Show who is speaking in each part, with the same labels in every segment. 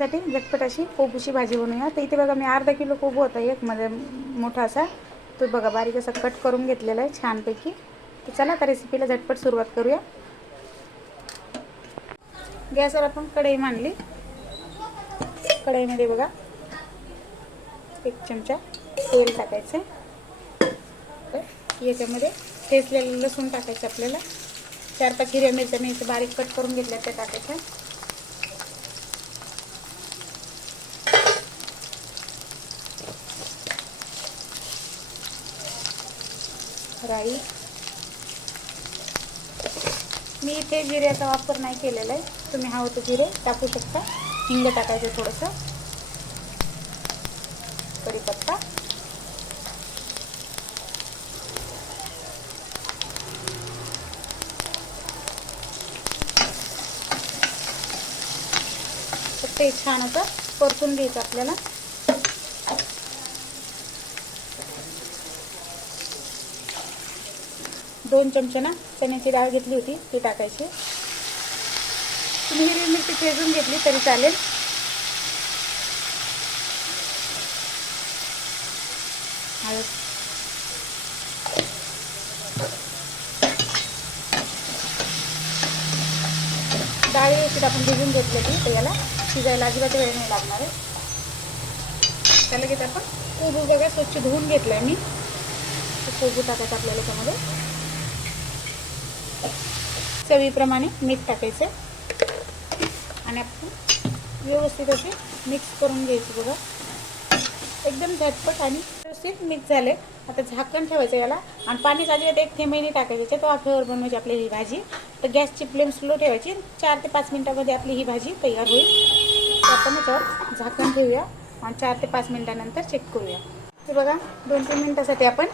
Speaker 1: टिफिनसाठी झटपट अशी कोबूची भाजी बनवूया. तर इथे बघा मी अर्धा किलो कोबू होता एक मध्ये मोठा असा. तो बघा बारीक असा कट करून घेतलेला आहे छानपैकी. तर चला आता रेसिपीला झटपट सुरुवात करूया. गॅसवर आपण कढई मांडली. कढईमध्ये बघा एक चमचा तेल टाकायचं तर याच्यामध्ये ठेचलेलं लसूण टाकायचं आपल्याला. चार पाच हिरव्या मिरच्या मी इथे बारीक कट करून घेतल्या त्या टाकायच्या. राई. मी इथे जिऱ्याचा वापर नाही केलेला आहे. तुम्ही हवं तर जिरे टाकू शकता. हिंग टाकायचं थोडंसं. कढीपत्ता. ते छान असं परतून घ्यायचं आपल्याला. दोन चमचे ना चण्याची डाळ घेतली होती ती टाकायची. तुम्ही हिरवी मिरची ठेचून घेतली तरी चालेल. हळद. डाळ व्यवस्थित आपण भिजून घेतलेली तर याला शिजायला अजिबात वेळ नाही लागणार आहे. त्याला घेत आपण कोबू बघा स्वच्छ धुवून घेतलाय मी. कोबू टाकायचा आपल्याला त्यामध्ये चवीप्रमाणे मीठ टाकायचं. आणि आपण व्यवस्थित असे मिक्स करून घ्यायचं बघा. एकदम झटपट आणि व्यवस्थित मिक्स झाले आता झाकण ठेवायचं याला. आणि पाणी अजिबात एक थेंबेने टाकायचं टाकायचे. तो वाफेवर बनवायची आपली ही भाजी. तर गॅसची फ्लेम स्लो ठेवायची. चार ते पाच मिनिटामध्ये आपली ही भाजी तयार होईल. तर आपण याच्यावर झाकण ठेवूया. आणि चार ते पाच मिनिटानंतर चेक करूया. ते बघा दोन तीन मिनिटासाठी आपण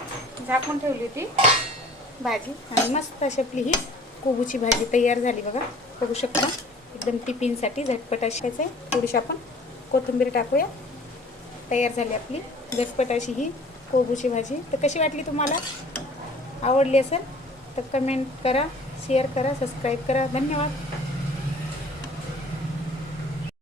Speaker 1: झाकून ठेवली होती. भाजी. आणि मस्त अशी आपली ही कोबूची भाजी तयार झाली बघा. बघू शकता. एकदम टिफिनसाठी झटपट अशी आहे. थोडीशी आपण कोथिंबीर टाकूया. तयार झाली आपली. झटपट अशी ही कोबूची भाजी. तर कशी वाटली तुम्हाला? आवडली असेल? तर कमेंट करा शेअर करा सबस्क्राईब करा. धन्यवाद.